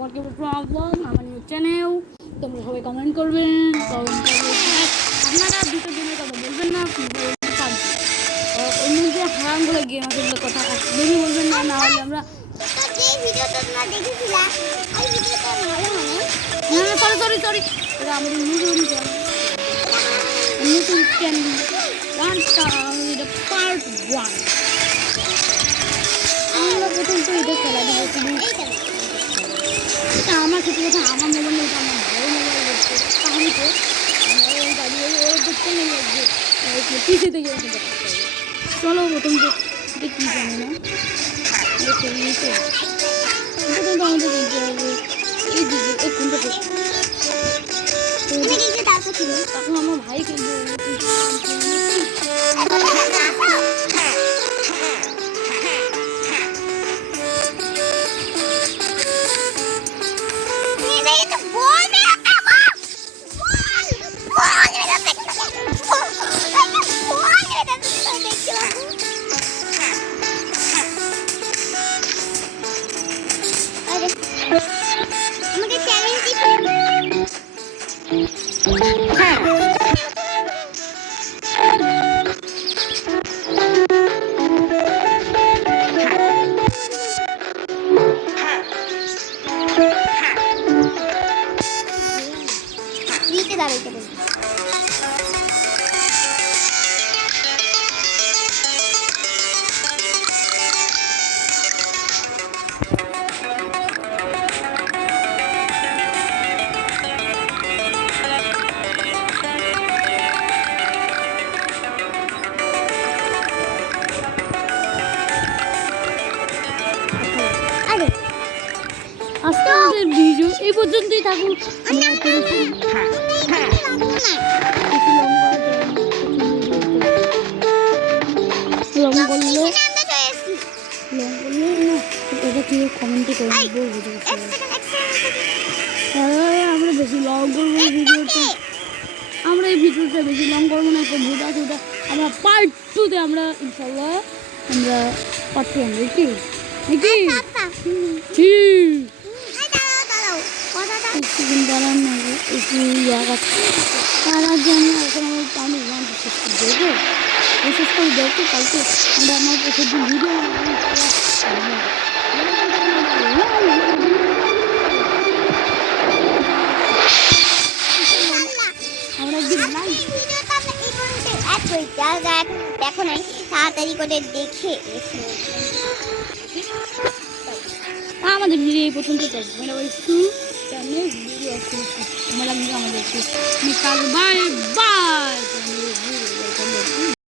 What is the problem? আমার new channel তোমরা সবাই কমেন্ট করবেন আপনারা দুটো দিনের কথা বলবেন না অন্য যে হারামগুলো গেম আছে এগুলো কথা একদমই বলবেন না, না হলে আমরা সরি এটা আমাদের নতুন চ্যানেল পার্ট 1 আমরা প্রথম তো এটা খেলা দিব আমার সত্যি কথা আমার মোবাইল নেই, আমার ভালো মোবাইল দেখছে তাহলে তো আমরা ওই গাড়ি ওর দেখতে নেই লাগবে পিসিতে গিয়ে দেখতে হবে। চলো প্রথম তো এটা কী জানি না নিতে আমাদের দিতে হবে এই দিকে এই কোনটা তখন আমার ভাই কিন্তু দাঁড়াইতে বলবো। আজকে আমাদের ভিডিও এই পর্যন্তই থাকুক। এটা তুই কমেন্টে করে আমরা বেশি লং করবো ভিডিওটা, আমরা এই ভিডিওটা বেশি লং করবো না, একটা ভুটা টুটা আমরা পার্ট 2-তে আমরা ইনশাল্লাহ আমরা পার্ট 2 আনবো কি নাকি দাঁড়ান না একটু তার আগে আমি এখন আমি গানটা শেষ করে দেবো, শেষ করে দেখো কালকে আমরা আমার প্রতিদিন ভিডিও আমরা দেখো নাই তাড়াতাড়ি করে দেখে আমাদের ভিডিও এই পর্যন্ত একটু চ্যানেল ভিডিও আমার লাগবে আমাদের একটু বাই বাই।